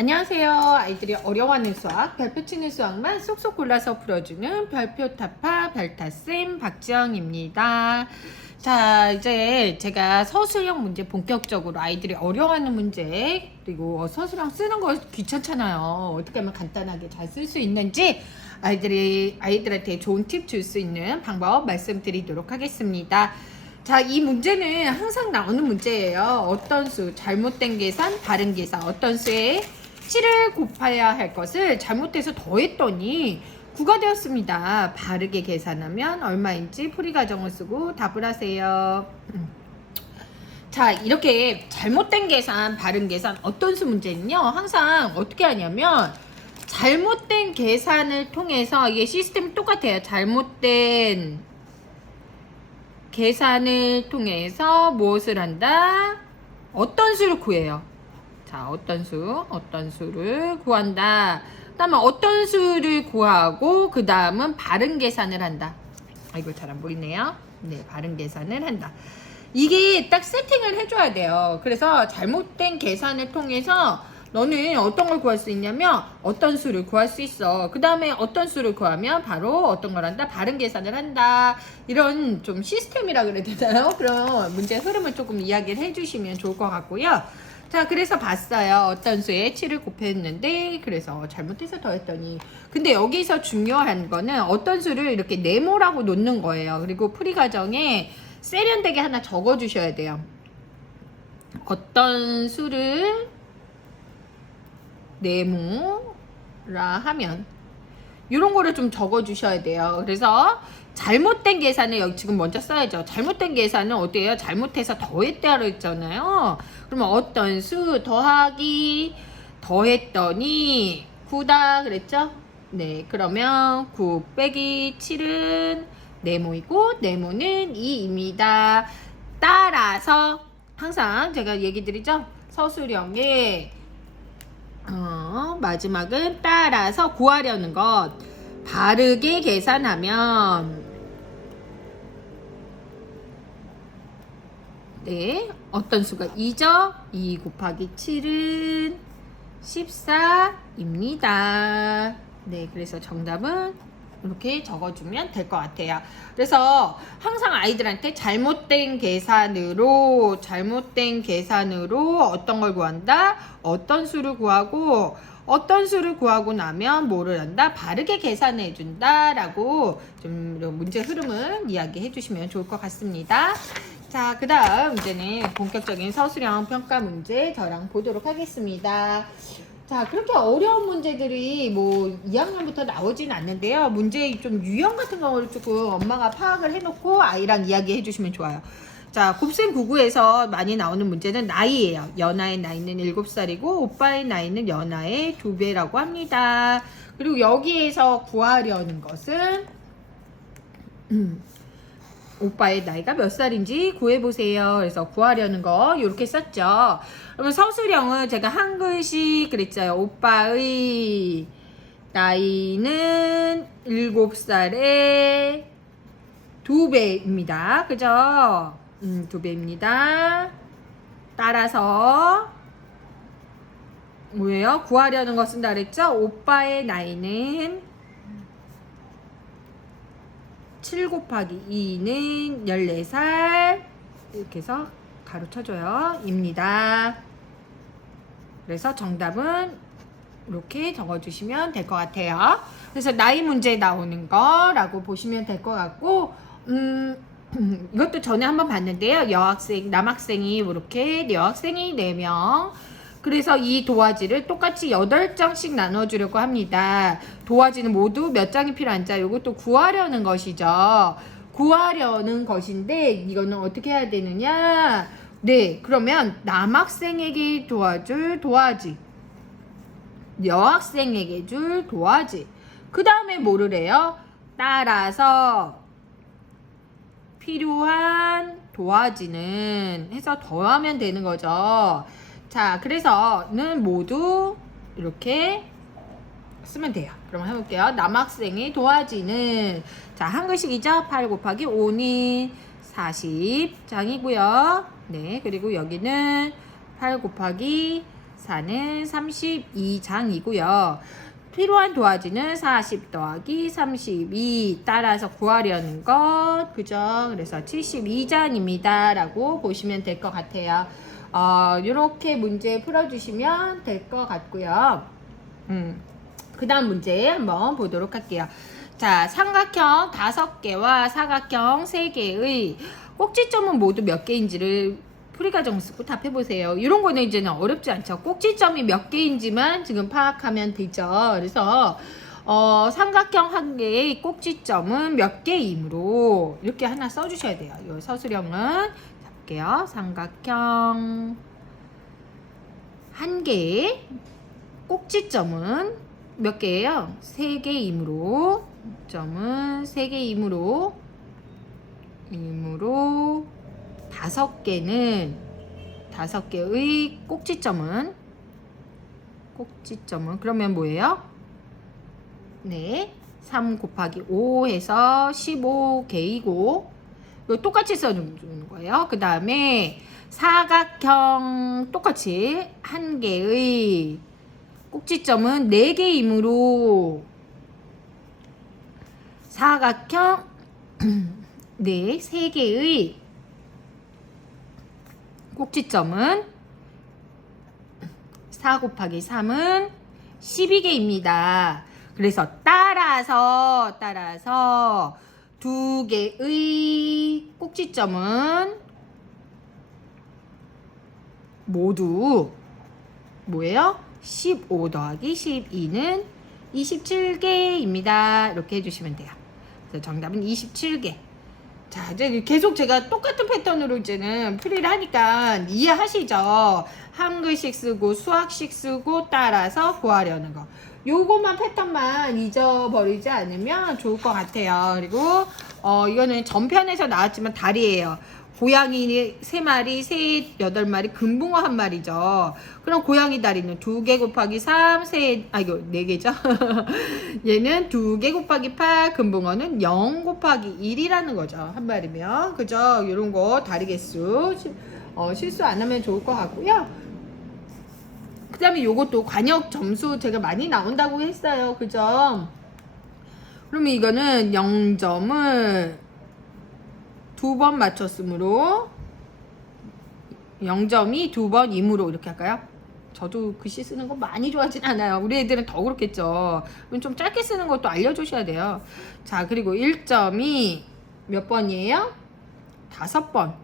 안녕하세요. 아이들이 어려워하는 수학, 별표 치는 수학만 쏙쏙 골라서 풀어주는 별표 타파 별타쌤 박지영입니다. 자, 이제 제가 서술형 문제 본격적으로 아이들이 어려워하는 문제, 그리고 서술형 쓰는 거 귀찮잖아요. 어떻게 하면 간단하게 잘 쓸 수 있는지 아이들한테 좋은 팁 줄 수 있는 방법 말씀드리도록 하겠습니다. 자, 이 문제는 항상 나오는 문제예요. 어떤 수, 잘못된 계산, 바른 계산, 어떤 수에 7을 곱해야 할 것을 잘못해서 더했더니 9가 되었습니다. 바르게 계산하면 얼마인지 풀이 과정을 쓰고 답을 하세요. 자, 이렇게 잘못된 계산, 바른 계산, 어떤 수 문제는요, 항상 어떻게 하냐면 잘못된 계산을 통해서, 이게 시스템이 똑같아요. 잘못된 계산을 통해서 무엇을 한다? 어떤 수를 구해요. 자, 어떤 수를 구한다. 그 다음에 어떤 수를 구하고, 그 다음은 바른 계산을 한다. 이거 잘 안 보이네요. 네, 바른 계산을 한다. 이게 딱 세팅을 해줘야 돼요. 그래서 잘못된 계산을 통해서 너는 어떤 걸 구할 수 있냐면 어떤 수를 구할 수 있어. 그 다음에 어떤 수를 구하면 바로 어떤 걸 한다? 바른 계산을 한다. 이런 좀 시스템이라 그래야 되나요? 그럼 문제 흐름을 조금 이야기를 해주시면 좋을 것 같고요. 자, 그래서 봤어요. 어떤 수에 7을 곱했는데 그래서 잘못해서 더했더니, 근데 여기서 중요한 거는 어떤 수를 이렇게 네모라고 놓는 거예요. 그리고 풀이 과정에 세련되게 하나 적어 주셔야 돼요. 어떤 수를 네모라 하면 이런 거를 좀 적어 주셔야 돼요. 그래서 잘못된 계산을 여기 지금 먼저 써야죠. 잘못된 계산은 어때요? 잘못해서 더했다고 했잖아요. 그러면 어떤 수 더하기 더했더니 9다 그랬죠? 네, 그러면 9 빼기 7은 네모이고 네모는 2입니다. 따라서 항상 제가 얘기 드리죠? 서술형의 마지막은 따라서 구하려는 것. 바르게 계산하면 네, 어떤 수가 2죠? 2 곱하기 7은 14입니다. 네, 그래서 정답은 이렇게 적어주면 될 것 같아요. 그래서 항상 아이들한테 잘못된 계산으로 어떤 걸 구한다? 어떤 수를 구하고, 어떤 수를 구하고 나면 뭐를 한다? 바르게 계산해 준다 라고 좀 문제 흐름을 이야기해 주시면 좋을 것 같습니다. 자, 그 다음 이제는 본격적인 서술형 평가 문제 저랑 보도록 하겠습니다. 자, 그렇게 어려운 문제들이 뭐 2학년부터 나오진 않는데요. 문제 좀 유형 같은 경우를 조금 엄마가 파악을 해놓고 아이랑 이야기해 주시면 좋아요. 자, 곱셈 99에서 많이 나오는 문제는 나이예요. 연아의 나이는 7살이고 오빠의 나이는 연아의 2배라고 합니다. 그리고 여기에서 구하려는 것은 오빠의 나이가 몇 살인지 구해보세요. 그래서 구하려는 거 이렇게 썼죠. 그러면 서술형은 제가 한 글씨 그랬죠. 오빠의 나이는 7살에 2배입니다. 그죠? 2배입니다. 따라서 뭐예요? 구하려는 거 쓴다 그랬죠? 오빠의 나이는 7 곱하기 2는 14살 이렇게 해서 가로 쳐줘요. 입니다. 그래서 정답은 이렇게 적어주시면 될 것 같아요. 그래서 나이 문제에 나오는 거라고 보시면 될 것 같고, 이것도 전에 한번 봤는데요. 남학생이 이렇게 여학생이 4명. 그래서 이 도화지를 똑같이 8장씩 나눠주려고 합니다. 도화지는 모두 몇 장이 필요한지 이것도 구하려는 것이죠. 구하려는 것인데 이거는 어떻게 해야 되느냐? 네, 그러면 남학생에게 도와줄 도화지, 여학생에게 줄 도화지, 그 다음에 뭐를 해요? 따라서 필요한 도화지는 해서 더하면 되는 거죠. 자, 그래서는 모두 이렇게 쓰면 돼요. 그럼 해볼게요. 남학생의 도화지는 자, 한 글씩이죠. 8 곱하기 5는 40장이고요. 네, 그리고 여기는 8 곱하기 4는 32장이고요. 필요한 도화지는 40 더하기 32 따라서 구하려는 것 그죠? 그래서 72장입니다 라고 보시면 될 것 같아요. 이렇게 문제 풀어주시면 될 것 같고요. 그 다음 문제 한번 보도록 할게요. 자, 삼각형 5개와 사각형 3개의 꼭지점은 모두 몇 개인지를 풀이과정 쓰고 답해보세요. 이런 거는 이제는 어렵지 않죠. 꼭지점이 몇 개인지만 지금 파악하면 되죠. 그래서 삼각형 한 개의 꼭지점은 몇 개이므로 이렇게 하나 써주셔야 돼요. 이 서술형은 볼게요. 삼각형 한 개의 꼭지점은 몇 개예요? 3개이므로 점은 3개이므로 5개의 꼭지점은 그러면 뭐예요? 네, 3 곱하기 5 해서 15개이고 이거 똑같이 써주는 거예요. 그 다음에 사각형 똑같이 한 개의 꼭지점은 4개이므로 사각형 네, 3개의 꼭지점은 4 곱하기 3은 12개입니다. 그래서 따라서 2개의 꼭지점은 모두 뭐예요? 15 더하기 12는 27개입니다. 이렇게 해주시면 돼요. 그래서 정답은 27개. 자, 이제 계속 제가 똑같은 패턴으로 이제는 풀이를 하니까 이해하시죠? 한글식 쓰고 수학식 쓰고 따라서 구하려는 거. 요것만 패턴만 잊어버리지 않으면 좋을 것 같아요. 그리고 이거는 전편에서 나왔지만 다리예요. 고양이 3마리, 새 8마리, 금붕어 1마리죠. 그럼 고양이 다리는 2개 곱하기 3, 이거 4개죠. 얘는 2개 곱하기 8, 금붕어는 0 곱하기 1이라는 거죠. 1마리면. 그죠? 이런 거 다리 개수 실수 안 하면 좋을 것 같고요. 그 다음에 요것도 관역 점수 제가 많이 나온다고 했어요. 그죠? 그러면 이거는 0점을 2번 맞췄으므로 0점이 2번이므로 이렇게 할까요? 저도 글씨 쓰는 거 많이 좋아하진 않아요. 우리 애들은 더 그렇겠죠. 그럼 좀 짧게 쓰는 것도 알려주셔야 돼요. 자, 그리고 1점이 몇 번이에요? 5번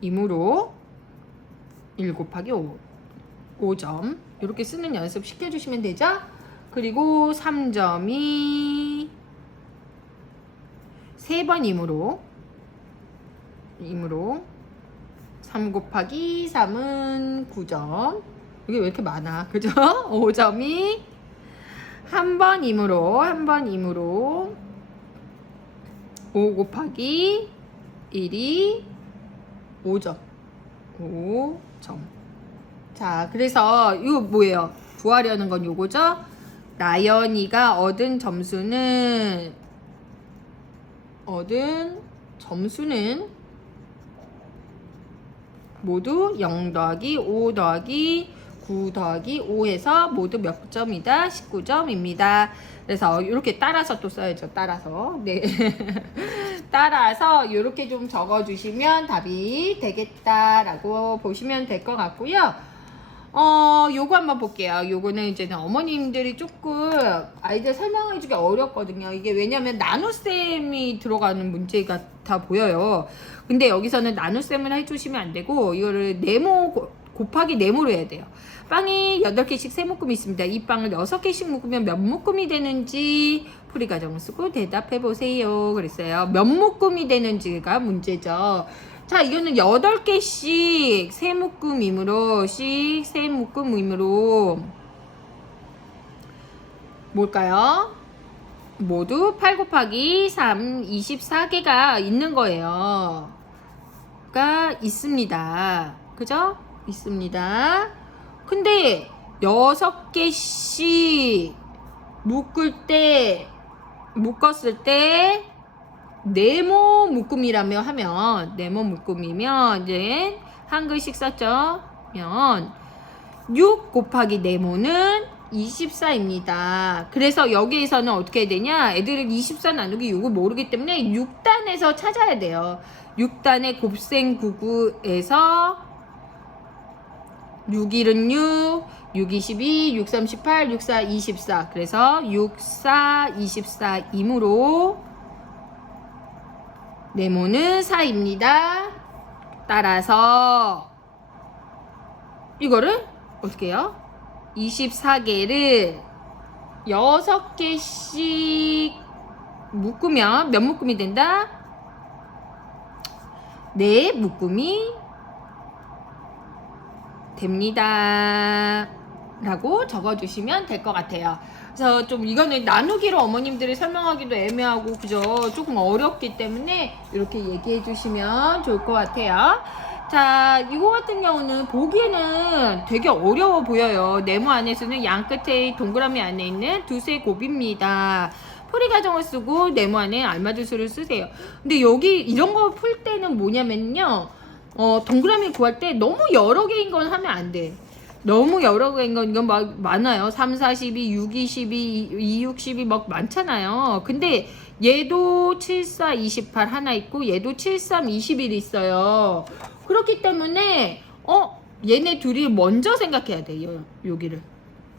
이므로 1 곱하기 5점 이렇게 쓰는 연습 시켜주시면 되죠. 그리고 3점이 3번이므로 3 곱하기 3은 9점. 이게 왜 이렇게 많아? 그죠? 5점이 한 번이므로 5 곱하기 1이 5점. 자, 그래서 이거 뭐예요? 구하려는 건 요거죠? 나연이가 얻은 점수는 모두 0 더하기 5 더하기 9 더하기 5에서 모두 몇 점이다? 19점입니다. 그래서 이렇게 따라서 또 써야죠. 따라서. 네. 따라서 이렇게 좀 적어주시면 답이 되겠다라고 보시면 될 것 같고요. 요거 한번 볼게요. 요거는 이제는 어머님들이 조금 아이들 설명해주기 어렵거든요. 이게 왜냐면 나눗셈이 들어가는 문제 같아 보여요. 근데 여기서는 나눗셈을 해주시면 안 되고 이거를 네모 곱하기 네모로 해야 돼요. 빵이 8개씩 3묶음이 있습니다. 이 빵을 6개씩 묶으면 몇 묶음이 되는지 풀이 과정을 쓰고 대답해 보세요. 그랬어요. 몇 묶음이 되는지가 문제죠. 자, 이거는 8개씩 3묶음이므로 뭘까요? 모두 8 곱하기 3 24개가 있는 거예요. 가 있습니다. 그죠? 있습니다. 근데 6개씩 묶었을 때 네모 묶음이면 이제 한글씩 썼죠. 6 곱하기 네모는 24입니다. 그래서 여기에서는 어떻게 해야 되냐? 애들은 24 나누기 6을 모르기 때문에 6단에서 찾아야 돼요. 6단의 곱셈99에서 6, 1은 6, 6, 22, 6, 38, 6, 4, 24. 그래서 6, 4, 24이므로 네모는 4입니다. 따라서 이거를 어떻게 해요? 24개를 6개씩 묶으면 몇 묶음이 된다? 4묶음이 됩니다. 라고 적어주시면 될 것 같아요. 그래서 좀 이거는 나누기로 어머님들이 설명하기도 애매하고 그죠? 조금 어렵기 때문에 이렇게 얘기해 주시면 좋을 것 같아요. 자, 이거 같은 경우는 보기에는 되게 어려워 보여요. 네모 안에서는 양 끝에 동그라미 안에 있는 두세 곱입니다. 풀이 가정을 쓰고 네모 안에 알맞은 수를 쓰세요. 근데 여기 이런 거 풀 때는 뭐냐면요. 동그라미 구할 때 너무 여러 개인 건 하면 안 돼. 너무 여러 개인 건 이건 막 많아요. 3, 4, 12, 6, 2, 12, 2, 6, 12 막 많잖아요. 근데 얘도 7, 4, 28 하나 있고 얘도 7, 3, 21 있어요. 그렇기 때문에 얘네 둘이 먼저 생각해야 돼요. 여기를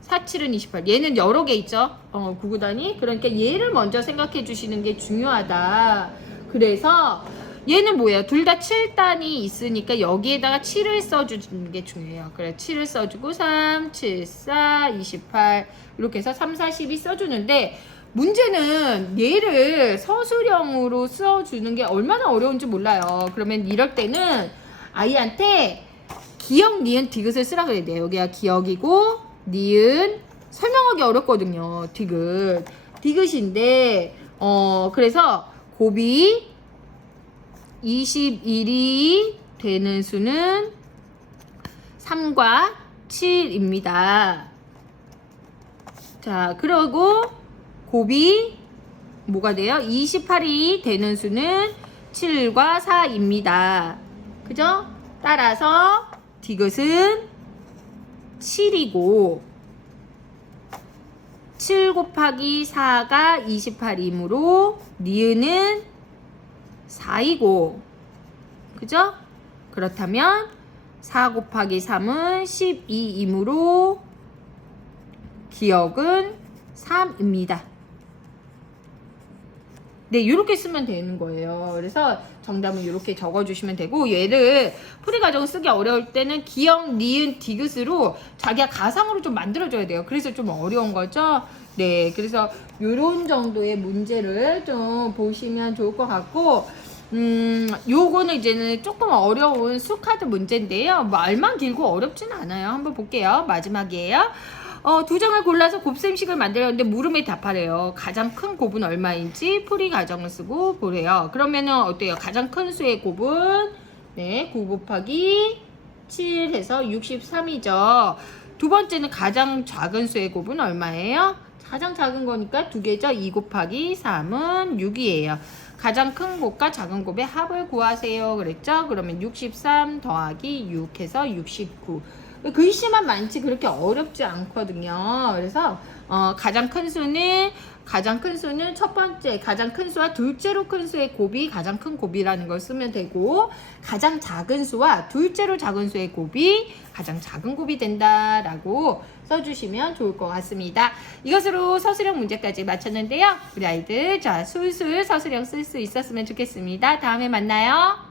4, 7은 28 얘는 여러 개 있죠. 구구단위. 그러니까 얘를 먼저 생각해 주시는 게 중요하다. 그래서 얘는 뭐예요? 둘 다 7단이 있으니까 여기에다가 7을 써주는 게 중요해요. 그래 7을 써주고 3, 7, 4, 28 이렇게 해서 3, 4, 12 써주는데 문제는 얘를 서술형으로 써주는 게 얼마나 어려운지 몰라요. 그러면 이럴 때는 아이한테 기억, 니은, 디귿을 쓰라 그래야 돼요. 여기가 기억이고 니은 설명하기 어렵거든요. 디귿인데 그래서 곱이 21이 되는 수는 3과 7입니다. 자, 그리고 곱이 뭐가 돼요? 28이 되는 수는 7과 4입니다. 그죠? 따라서 디귿은 7이고 7 곱하기 4가 28이므로 니은은 4이고 그죠? 그렇다면 4 곱하기 3은 12이므로 기억은 3입니다. 네, 이렇게 쓰면 되는 거예요. 그래서 정답은 이렇게 적어주시면 되고 얘를 풀이 과정 쓰기 어려울 때는 기억, 니은, 디귿으로 자기가 가상으로 좀 만들어줘야 돼요. 그래서 좀 어려운 거죠. 네, 그래서 이런 정도의 문제를 좀 보시면 좋을 것 같고 요거는 이제는 조금 어려운 수카드 문제인데요. 말만 길고 어렵진 않아요. 한번 볼게요. 마지막이에요. 2장을 골라서 곱셈식을 만들었는데 물음에 답하래요. 가장 큰 곱은 얼마인지 풀이 가정을 쓰고 보래요. 그러면은 어때요? 가장 큰 수의 곱은 9 곱하기 7 해서 63이죠. 두 번째는 가장 작은 수의 곱은 얼마예요? 가장 작은 거니까 두 개죠. 2 곱하기 3은 6이에요. 가장 큰 곱과 작은 곱의 합을 구하세요. 그랬죠? 그러면 63 더하기 6 해서 69. 글씨만 많지 그렇게 어렵지 않거든요. 그래서 가장 큰 수는 첫 번째 가장 큰 수와 둘째로 큰 수의 곱이 가장 큰 곱이라는 걸 쓰면 되고 가장 작은 수와 둘째로 작은 수의 곱이 가장 작은 곱이 된다라고 써주시면 좋을 것 같습니다. 이것으로 서술형 문제까지 마쳤는데요. 우리 아이들 자 술술 서술형 쓸 수 있었으면 좋겠습니다. 다음에 만나요.